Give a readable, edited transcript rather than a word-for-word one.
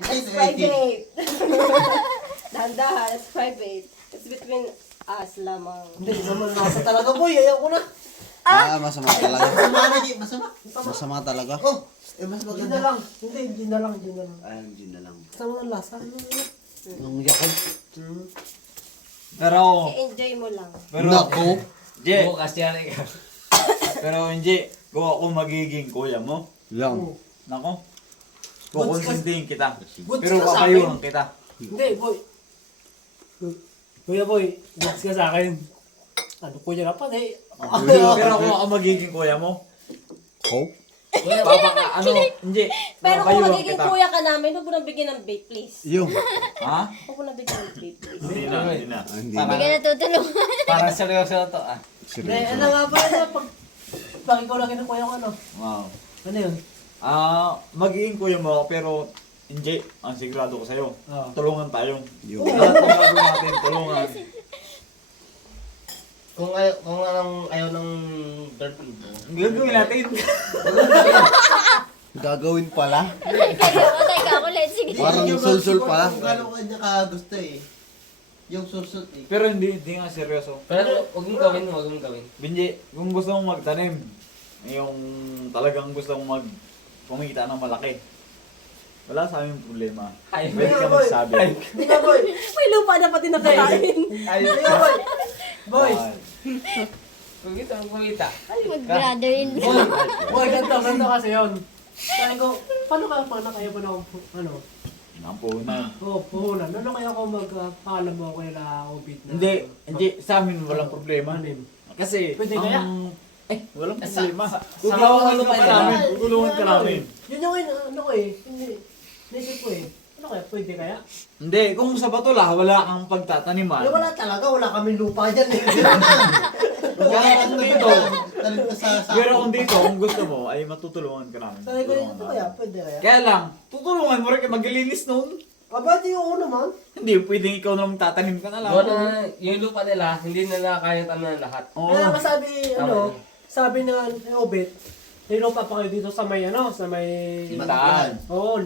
It's 5'8". Dahan-dahan, it's 5'8". It's between us lamang. Hindi, naman nasa talaga boy. Ayaw ko na. Masama talaga. Masama na, G. Masama. Masama talaga. Oh, mas Gin na maganda. lang. Hindi, gin na lang, gin na lang. Ayun, gin na lang. Sama ng lasa. Ano yun? Ang yakay. Pero, I-enjoy mo lang. Nako. Je, Bukas yan ikaw. pero hindi, kung ako magiging kuya mo, Yan. nako, kukonsintihin kita. Goods Pero ka sa kakayuhan akin. kita. Hindi, boy. Kuya boy, goods ka sa akin. Ano kuya na pa eh. Pero kung ako magiging kuya mo, Oh? hindi, Pero kung kakayuhan magiging kita. kuya ka namin, huwag mo nang bigyan ng vape, please. Yung. Ha? Huwag mo nang bigyan ng vape, please. Hindi na, hindi na. Hindi Hindi na. ka natutulungan. Parang seryoso na to ah. Hindi, Seryoso. ano nga ba ito? Pag ikaw lang kinukuya ko ano? Wow. Ano yun? Magiging kuya mo ako, pero hindi, ang sigurado ko sa'yo. Oo. Tulungan tayo. Yung. Lahat ng gagawin natin, tulungan. Kung anong ayaw ng girlfriend mo. Gagawin natin. Gagawin pala. Teka ako ulit. Sige. Parang Yung sul-sul siguro pala. Kung gano'n kanya ka gusto eh. Yung sursut eh. Pero hindi nga seryoso. Pero huwag mong gawin, huwag mong gawin. Binji, kung gusto mong magtanim, yung talagang gusto mong kumita ng malaki, wala sa aming problema. Ay, Pwede ka boy. magsabi. Hindi nga boy. May lupa na pati nakakain. Hindi nga boy. Boys. Kumita, kumita. Mag-brother-in. Boy. Boy, ganito kasi yun. Sabi ko, paano kaya pa na ano? Nampunan. Oo, puhunan. Ano kaya ako magpaalam mo ako na ubit na? Hindi, sa amin walang problema. Ano yun? Kasi, Pwede kaya? walang problema. Tulungan Tutulungan ka namin. Tutulungan ka namin. Yun yung ano ko eh. Hindi. Naisip ko eh. Ano kaya? Pwede kaya? Hindi, kung sa Batola, wala kang pagtataniman. Eh, wala talaga. Wala kaming lupa dyan eh. Kaya kung dito, Talim ka sa pero kung dito, kung gusto mo, ay matutulungan ka namin. Sabi ko, Tutulungan ito ka kaya? namin. Pwede kaya? Kaya lang, tutulungan mo rin kayo maglilinis noon. Aba, di oo naman. Hindi, pwedeng ikaw na magtatanim ka na lang. Wala, yung lupa nila, hindi nila kaya tanan lahat. Oo. Kaya nga sabi, Tama. sabi nga ni Obet, nilupa pa kayo dito sa may ano, sa may... Simbahan. Oo,